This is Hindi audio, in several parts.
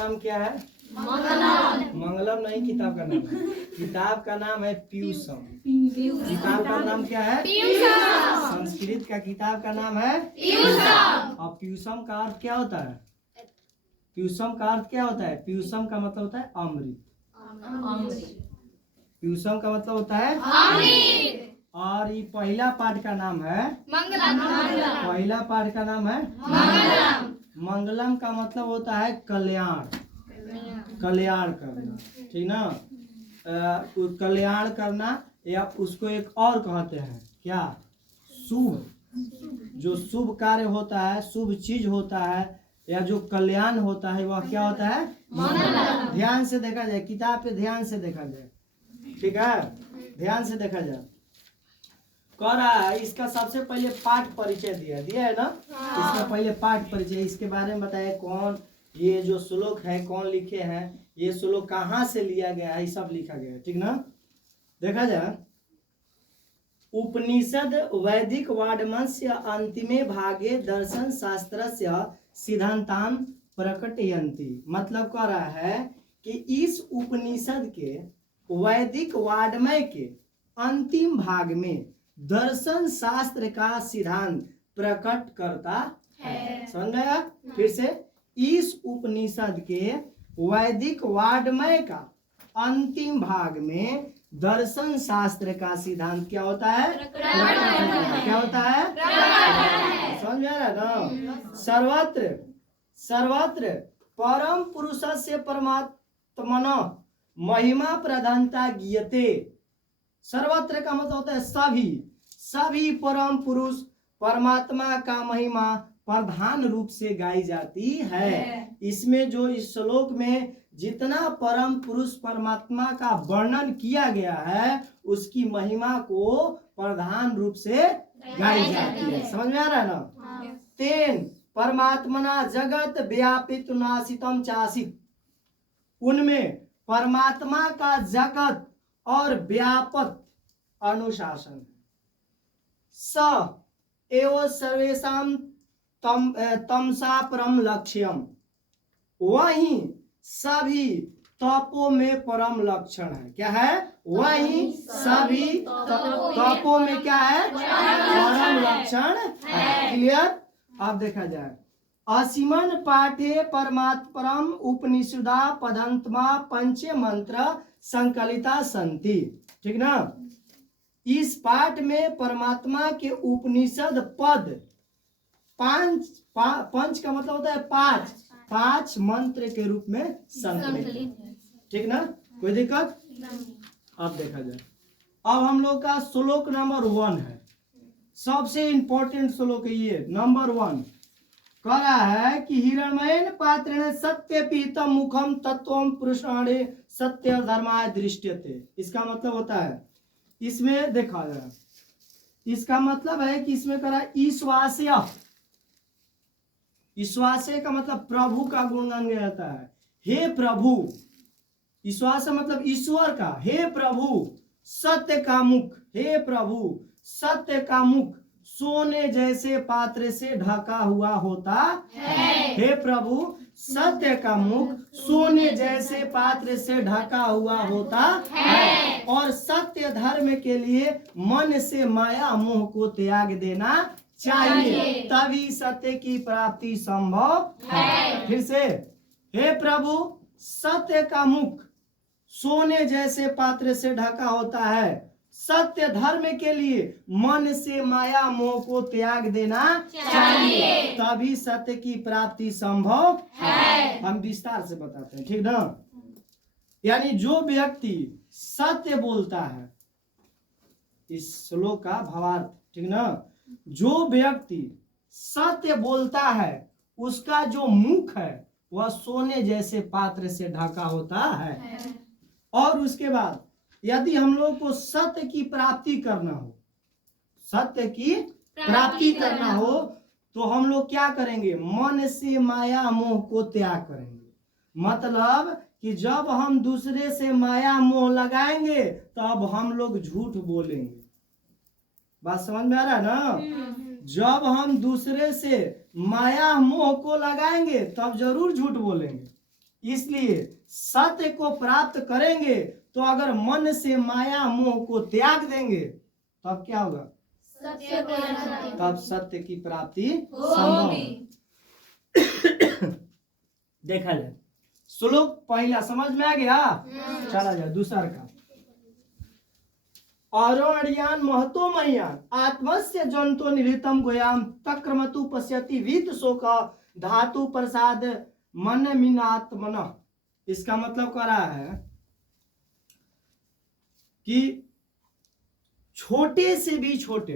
नाम क्या है? मंगलम नहीं, किताब का नाम है। किताब का नाम है पीयूषम। किताब का नाम क्या है? संस्कृत का किताब का नाम है पीयूषम। और पीयूषम का अर्थ क्या होता है? पीयूषम का अर्थ क्या होता है? पीयूषम का मतलब होता है अमृत। पीयूषम का मतलब होता है अमृत। और ये पहला पाठ का नाम है मंगलम। पहला पाठ का नाम है मंगलम। मंगलम का मतलब होता है कल्याण, कल्याण करना, ठीक ना? कल्याण करना, या उसको एक और कहते हैं क्या? शुभ। जो शुभ कार्य होता है, शुभ चीज होता है, या जो कल्याण होता है, वह क्या होता है? मंगलम। ध्यान से देखा जाए, किताब पे ध्यान से देखा जाए, ठीक है? ध्यान से देखा जाए। कह रहा है इसका सबसे पहले पाठ परिचय दिया है ना? इसका पहले पाठ परिचय, इसके बारे में बताया कौन, ये जो श्लोक है कौन लिखे हैं, ये श्लोक कहाँ से लिया गया है, ये सब लिखा गया है, ठीक ना? देखा जाए, उपनिषद वैदिक वाड्मस्य अंतिमे भागे दर्शन शास्त्रस्य सिद्धांतान प्रकटयन्ति। मतलब कह रहा है कि इस उपनिषद के वैदिक वाड्मय के अंतिम भाग में दर्शन शास्त्र का सिद्धांत प्रकट करता है। समझ आया? फिर से, इस उपनिषद के वैदिक वाड्मय का अंतिम भाग में दर्शन शास्त्र का सिद्धांत क्या होता है? क्या होता है? समझ आ रहा ना? सर्वत्र सर्वत्र परम पुरुषस्य परमात्मनो महिमा प्रधानता गीयते। सर्वत्र का मतलब होता है सभी परम पुरुष परमात्मा का महिमा प्रधान रूप से गाई जाती है। इसमें जो इस श्लोक में जितना परम पुरुष परमात्मा का वर्णन किया गया है, उसकी महिमा को प्रधान रूप से गाई जाती है। समझ में आ रहा है ना? तेन परमात्मना जगत व्यापित नासितम चासित। उनमें परमात्मा का जगत और व्यापक अनुशासन है। स एव सर्वेषां तमसा परम लक्ष्यम। वही सभी तपों में परम लक्षण है। क्या है? वही सभी तपों में क्या है? परम लक्षण है। क्लियर? अब देखा जाए, असीमन पाठे परमात्परम उपनिषदा पदंतमा पंच मंत्र संकलिता संति। ठीक ना? इस पाठ में परमात्मा के उपनिषद पद पंच का मतलब होता है पांच मंत्र के रूप में संकलित। ठीक ना? कोई दिक्कत? अब देखा जाए, अब हम लोग का श्लोक नंबर 1 है, सबसे इंपॉर्टेंट श्लोक है ये, नंबर 1। कह रहा है कि हिरण्मयेन पात्रेण सत्य पीतम मुखम तत्वम पुरुषाणे सत्य धर्माय दृष्टते। इसका मतलब होता है, इसमें देखा जाए, इसका मतलब है कि इसमें कह रहा है ईश्वास्य। ईश्वास्य का मतलब प्रभु का गुणगान किया जाता है। हे प्रभु, ईश्वास्य मतलब ईश्वर का। हे प्रभु सत्य का मुख, हे प्रभु सत्य का मुख सोने जैसे पात्र से ढका हुआ होता है। हे प्रभु सत्य का मुख सोने जैसे पात्र से ढका हुआ होता है। और सत्य धर्म के लिए मन से माया मोह को त्याग देना चाहिए, तभी सत्य की प्राप्ति संभव है। फिर से, हे प्रभु सत्य का मुख सोने जैसे पात्र से ढका होता है, सत्य धर्म के लिए मन से माया मोह को त्याग देना चाहिए, तभी सत्य की प्राप्ति संभव है। हम विस्तार से बताते हैं, ठीक ना? यानी जो व्यक्ति सत्य बोलता है, इस श्लोक का भावार्थ, ठीक ना? जो व्यक्ति सत्य बोलता है, उसका जो मुख है वह सोने जैसे पात्र से ढका होता है। और उसके बाद यदि हम लोग को सत्य की प्राप्ति करना हो, सत्य की प्राप्ति करना हो, तो हम लोग क्या करेंगे? मन से माया मोह को त्याग करेंगे। मतलब कि जब हम दूसरे से माया मोह लगाएंगे, तब हम लोग झूठ बोलेंगे। बात समझ में आ रहा है ना? जब हम दूसरे से माया मोह को लगाएंगे, तब जरूर झूठ बोलेंगे। इसलिए सत्य को प्राप्त करेंगे तो अगर मन से माया मोह को त्याग देंगे तब क्या होगा? तब सत्य की प्राप्ति संभव है। देखा जाए श्लोक पहला समझ में आ गया। चला जाए दूसरा का। अरोण्यान महतो मह्यान आत्मस्य जंतो निहितम गोयाम तक्रमतु पश्यति वीत शोक धातु प्रसाद मन मिनात्मन। इसका मतलब कह रहा है कि छोटे से भी छोटे,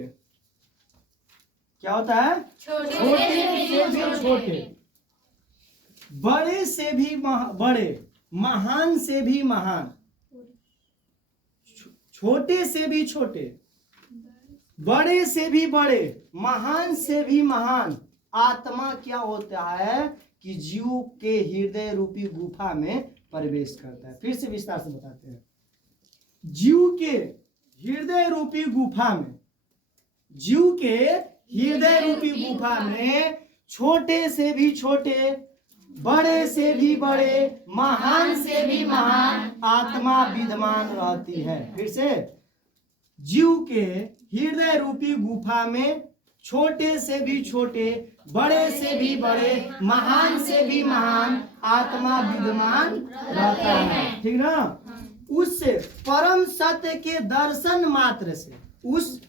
क्या होता है? छोटे से भी छोटे, बड़े से भी बड़े, महान से भी महान, छोटे से भी छोटे, बड़े से भी बड़े, महान से भी महान आत्मा क्या होता है कि जीव के हृदय रूपी गुफा में प्रवेश करता है। फिर से विस्तार से बताते हैं। जीव के हृदय रूपी गुफा में, जीव के हृदय रूपी गुफा में छोटे से भी छोटे, बड़े से भी बड़े, महान से भी महान आत्मा विद्यमान रहती है। फिर से जीव के हृदय रूपी गुफा में छोटे से भी छोटे, बड़े से भी बड़े, महान से भी महान आत्मा विद्यमान रहता है। ठीक ना? उससे परम सत्य के दर्शन मात्र से, उस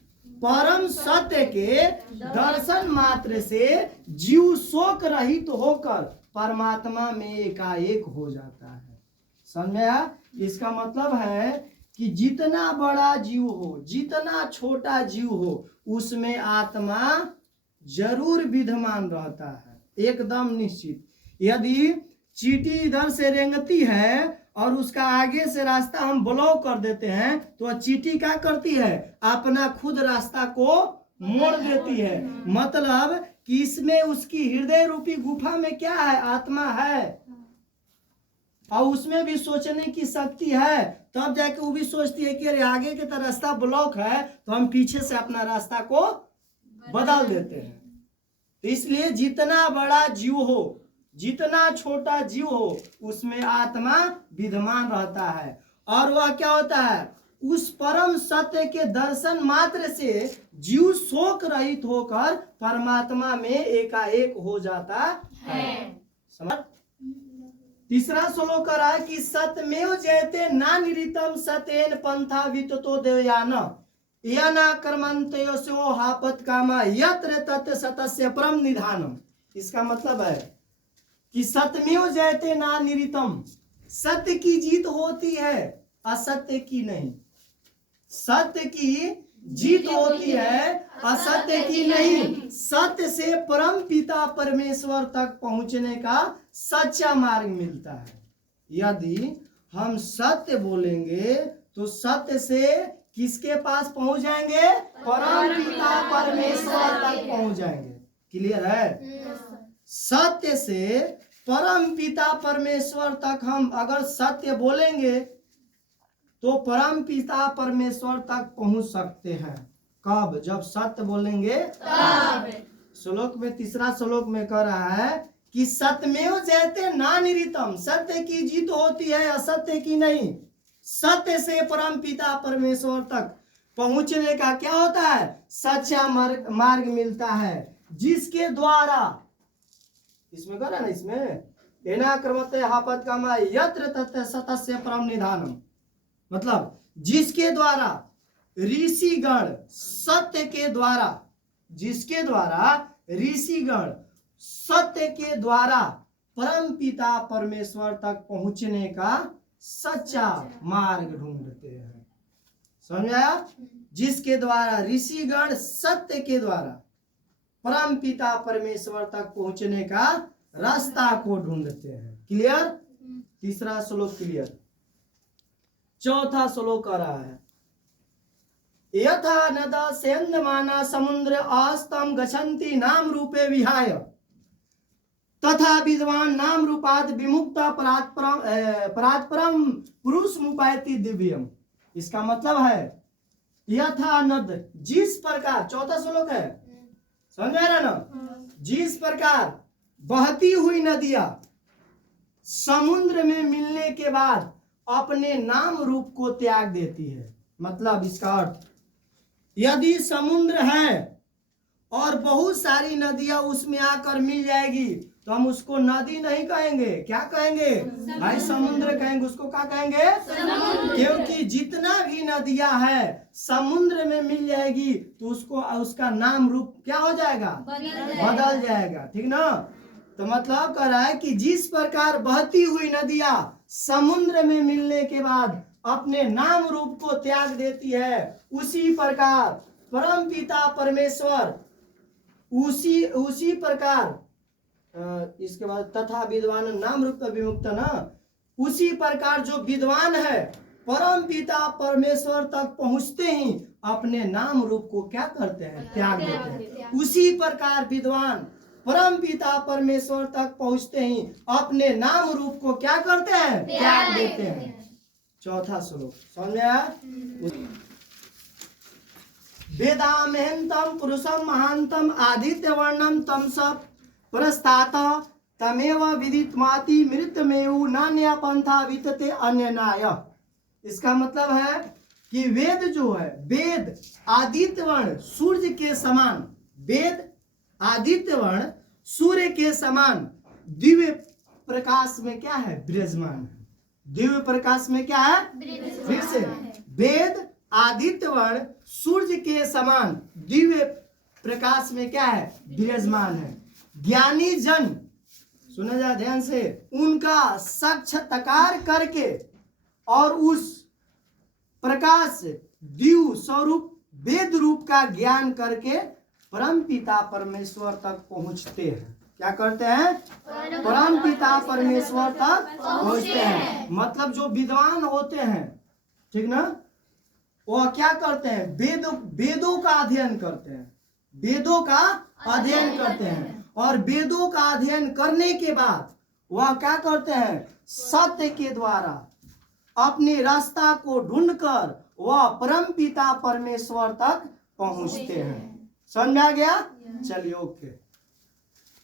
परम सत्य के दर्शन मात्र से जीव शोक रहित होकर परमात्मा में एकाएक हो जाता है। समझा? इसका मतलब है कि जितना बड़ा जीव हो, जितना छोटा जीव हो, उसमें आत्मा जरूर विद्यमान रहता है, एकदम निश्चित। यदि चींटी इधर से रेंगती है और उसका आगे से रास्ता हम ब्लॉक कर देते हैं तो चींटी क्या करती है? अपना खुद रास्ता को मोड़ देती है। मतलब कि इसमें उसकी हृदय रूपी गुफा में क्या है? आत्मा है, और उसमें भी सोचने की शक्ति है। तब जाके वो भी सोचती है कि अरे आगे के तो रास्ता ब्लॉक है तो हम पीछे से अपना रास्ता को बदल देते हैं। इसलिए जितना बड़ा जीव हो, जितना छोटा जीव हो, उसमें आत्मा विद्यमान रहता है। और वह क्या होता है? उस परम सत्य के दर्शन मात्र से जीव शोक रहित होकर परमात्मा में एकाएक हो जाता है। समझ? तीसरा श्लोक कह रहा है कि सत्यमेव जयते ना निरितम सतेन पंथा विततो देवयान यना कर्मन्त्योस्यो हापत कामा यत्र तत् सतस्य परम निधानम। इसका मतलब है कि सत्यमेव जयते ना निरितम, सत्य की जीत होती है, असत्य की नहीं। सत्य की जीत होती है, असत्य की नहीं। सत्य से परम पिता परमेश्वर तक पहुंचने का सच्चा मार्ग मिलता है। यदि हम सत्य बोलेंगे तो सत्य से किसके पास पहुंच जाएंगे? परम पिता परमेश्वर तक पहुंच जाएंगे। क्लियर है? सत्य से परम पिता परमेश्वर तक हम अगर सत्य बोलेंगे तो परम पिता परमेश्वर तक पहुंच सकते हैं। कब? जब सत्य बोलेंगे तब। श्लोक में, तीसरा श्लोक में कह रहा है कि सत्यमेव जयते ना निरितम, सत्य की जीत होती है, असत्य की नहीं। सत्य से परम पिता परमेश्वर तक पहुंचने का क्या होता है? सच्चा मार्ग मिलता है, जिसके द्वारा, इसमें कह रहा है ना, इसमें एना क्रमते हापत कामा यत्र तत् सतस्य परम निधानम। मतलब जिसके द्वारा ऋषिगण सत्य के द्वारा, जिसके द्वारा ऋषिगण सत्य के द्वारा परम पिता परमेश्वर तक पहुंचने का सच्चा मार्ग ढूंढते हैं। समझ आया? जिसके द्वारा ऋषिगण सत्य के द्वारा परम पिता परमेश्वर तक पहुंचने का रास्ता को ढूंढते हैं। क्लियर? तीसरा श्लोक क्लियर। चौथा श्लोक आ रहा है यथा नद सेन्दमाना समुद्र आस्तम गच्छन्ति नाम रूपे विहाय तथा विद्वान नाम रूपाद विमुक्ता परात्परम पुरुष मुपायति दिव्यम। इसका मतलब है यथा नद, जिस प्रकार, चौथा श्लोक है, समझ आ रहा ना? जिस प्रकार बहती हुई नदियां समुद्र में मिलने के बाद अपने नाम रूप को त्याग देती है। मतलब इसका अर्थ, यदि समुद्र है और बहुत सारी नदियां उसमें आकर मिल जाएगी तो हम उसको नदी नहीं कहेंगे, क्या कहेंगे भाई? समुद्र कहेंगे। उसको क्या कहेंगे? क्योंकि जितना भी नदियां है समुद्र में मिल जाएगी तो उसको उसका नाम रूप क्या हो जाएगा? बदल जाएगा। ठीक ना? तो मतलब कह रहा है कि जिस प्रकार बहती हुई नदियां समुद्र में मिलने के बाद अपने नाम रूप को त्याग देती है, उसी प्रकार परम पिता परमेश्वर उसी प्रकार इसके बाद तथा विद्वान नाम रूप विमुक्त ना, उसी प्रकार जो विद्वान है परम पिता परमेश्वर तक पहुंचते ही अपने नाम रूप को क्या करते हैं? त्याग देते हैं। उसी प्रकार विद्वान परम पिता परमेश्वर तक पहुंचते ही अपने नाम रूप को क्या करते हैं? त्याग देते हैं। चौथा श्लोक समझ में आया? वेदामेहंतम पुरुषम महांतम आदित्य वर्णम तम सब परस्तात तमेव विदित्वाति मृतमेव नान्य पंथा वितते अन्यनाय। इसका मतलब है कि वेद जो है, वेद आदित्य वर्ण सूर्य के समान, वेद आदित्य वर्ण सूर्य के समान दिव्य प्रकाश में क्या है? विराजमान है। दिव्य प्रकाश में क्या है? फिर से, वेद आदित्य वर्ण सूर्य के समान दिव्य प्रकाश में क्या है? विराजमान है। ज्ञानी जन, सुना जा ध्यान से, उनका साक्षात्कार करके और उस प्रकाश दिव्य स्वरूप वेद रूप का ज्ञान करके परम पिता परमेश्वर तक पहुंचते हैं। क्या करते हैं? परम पिता परमेश्वर तक पहुंचते हैं। मतलब जो विद्वान होते हैं, ठीक ना, वह क्या करते हैं? वेदों का अध्ययन करते हैं, वेदों का अध्ययन करते हैं। और वेदों का अध्ययन करने के बाद वह क्या करते हैं? सत्य के द्वारा अपने रास्ता को ढूंढकर वह परम पिता परमेश्वर तक पहुंचते हैं। समझ आ गया? चलिए, ओके।